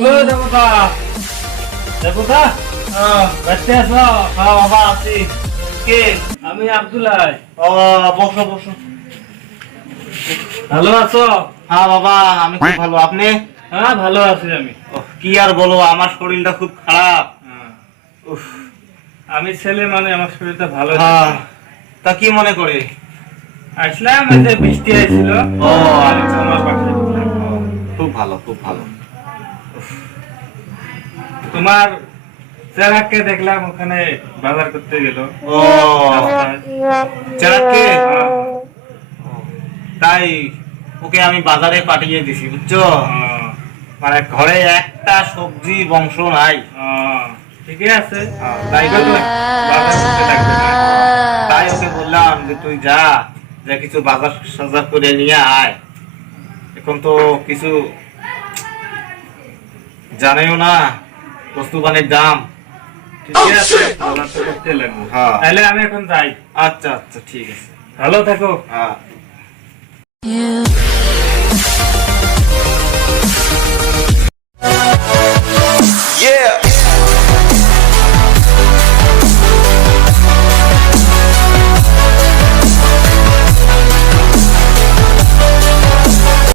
ও দেবতা দেবতা বাচ্চা আছো হ্যাঁ বাবা আছি। কে? আমি আব্দুল্লাহ। ও বসো বসো। ভালো আছো? হ্যাঁ বাবা আমি খুব ভালো। আপনি? হ্যাঁ ভালো আছি আমি। কি আর বলো আমার শরীরটা খুব খারাপ। হ্যাঁ। উফ, আমি ছেলে মানে আমার শরীরটা ভালো হ্যাঁ। তা কি মনে করে? আসলাম বৃষ্টি হয়েছিল। ও, আমার খুব ভালো খুব ভালো। তোমার চেরাককে দেখলাম ওখানে বাজার করতে গেল। ও। চেরাককে? হ্যাঁ। তাই ওকে আমি বাজারে পাঠিয়ে দিছি বুঝছ? মানে ঘরে একটা সবজি বংশ নাই। ঠিকই আছে। হ্যাঁ, তাই তাই ওকে বললাম যে তুই যা যা কিছু বাজার সাজার করে নিয়ে আয়। এখন তো কিছু জানেও না বস্তু বানের দাম। ঠিক আছে হ্যাঁ। তাহলে আমি এখন যাই। আচ্ছা আচ্ছা ঠিক আছে। ভালো থাকো। হ্যাঁ।